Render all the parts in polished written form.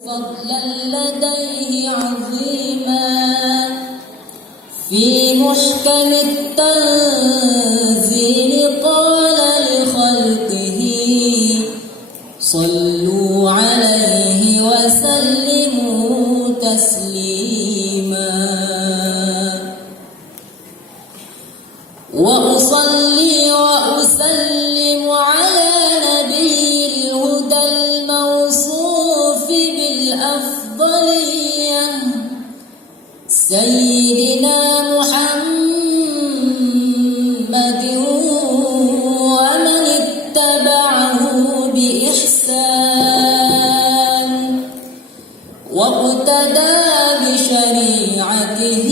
فضلا لديه عظيما في محكم التنزيل قال لخلقه صلوا عليه وسلموا تسليما. وأصلي وأسلم على نبي الهدى الموصوف بالأفضلية سيدنا محمد ومن اتبعه بإحسان واقتدى بشريعته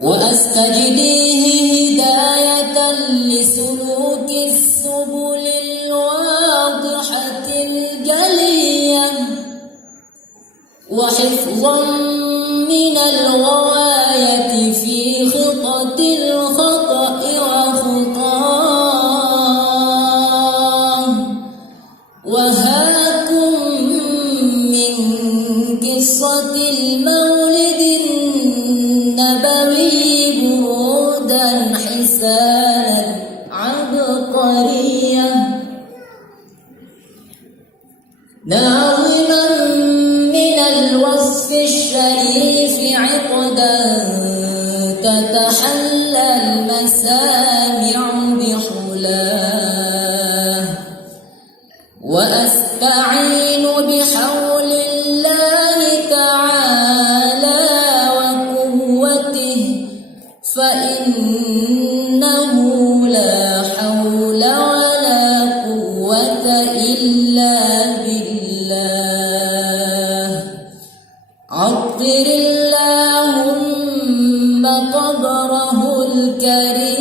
وأستجديه هداية لسلوك السبل الواضحة الجلية وحفظا من الغواية في خطة الخطأ وخطاه. وهاكم من قصة المولد النبوي برودا حسانا عبقريا ناظما من الوصف الشريف عقدا تتحلى المسامع بحلاه. وأستعين بحول الله تعالى وقوته فإنه لا حول ولا قوة إلا بالله. عطر اللهم قبره الكريم